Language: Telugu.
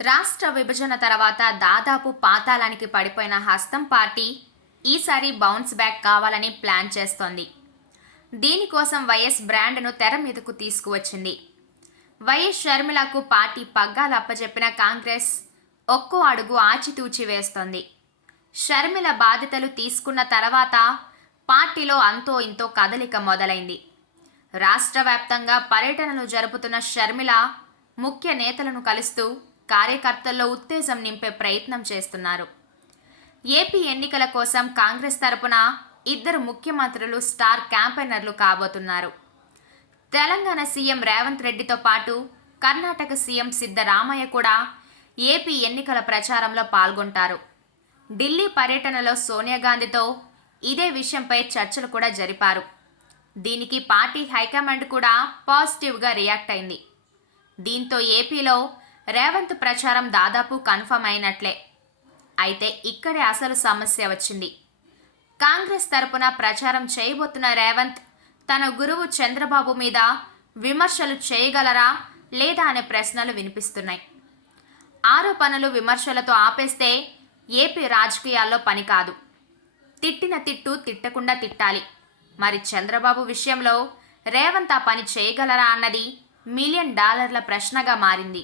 రాష్ట్ర విభజన తర్వాత దాదాపు పాతాళానికి పడిపోయిన హస్తం పార్టీ ఈసారి బౌన్స్ బ్యాక్ కావాలని ప్లాన్ చేస్తోంది. దీనికోసం వైఎస్ బ్రాండ్ను తెర మీదకు తీసుకువచ్చింది. వైఎస్ షర్మిలకు పార్టీ పగ్గాలు అప్పజెప్పిన కాంగ్రెస్ ఒక్కో అడుగు ఆచితూచి వేస్తోంది. షర్మిల బాధ్యతలు తీసుకున్న తర్వాత పార్టీలో అంతో ఇంతో కదలిక మొదలైంది. రాష్ట్ర వ్యాప్తంగా పర్యటనలు జరుపుతున్న షర్మిల ముఖ్య నేతలను కలుస్తూ కార్యకర్తల్లో ఉత్తేజం నింపే ప్రయత్నం చేస్తున్నారు. ఏపీ ఎన్నికల కోసం కాంగ్రెస్ తరపున ఇద్దరు ముఖ్యమంత్రులు స్టార్ క్యాంపెయినర్లు కాబోతున్నారు. తెలంగాణ సీఎం రేవంత్ రెడ్డితో పాటు కర్ణాటక సీఎం సిద్ధరామయ్య కూడా ఏపీ ఎన్నికల ప్రచారంలో పాల్గొంటారు. ఢిల్లీ పర్యటనలో సోనియా గాంధీతో ఇదే విషయంపై చర్చలు కూడా జరిపారు. దీనికి పార్టీ హైకమాండ్ కూడా పాజిటివ్గా రియాక్ట్ అయింది. దీంతో ఏపీలో రేవంత్ ప్రచారం దాదాపు కన్ఫర్మ్ అయినట్లే. అయితే ఇక్కడే అసలు సమస్య వచ్చింది. కాంగ్రెస్ తరపున ప్రచారం చేయబోతున్న రేవంత్ తన గురువు చంద్రబాబు మీద విమర్శలు చేయగలరా లేదా అనే ప్రశ్నలు వినిపిస్తున్నాయి. ఆరోపణలు విమర్శలతో ఆపేస్తే ఏపీ రాజకీయాల్లో పని కాదు. తిట్టిన తిట్టు తిట్టకుండా తిట్టాలి. మరి చంద్రబాబు విషయంలో రేవంత్ ఆ పని చేయగలరా అన్నది $1 మిలియన్ ప్రశ్నగా మారింది.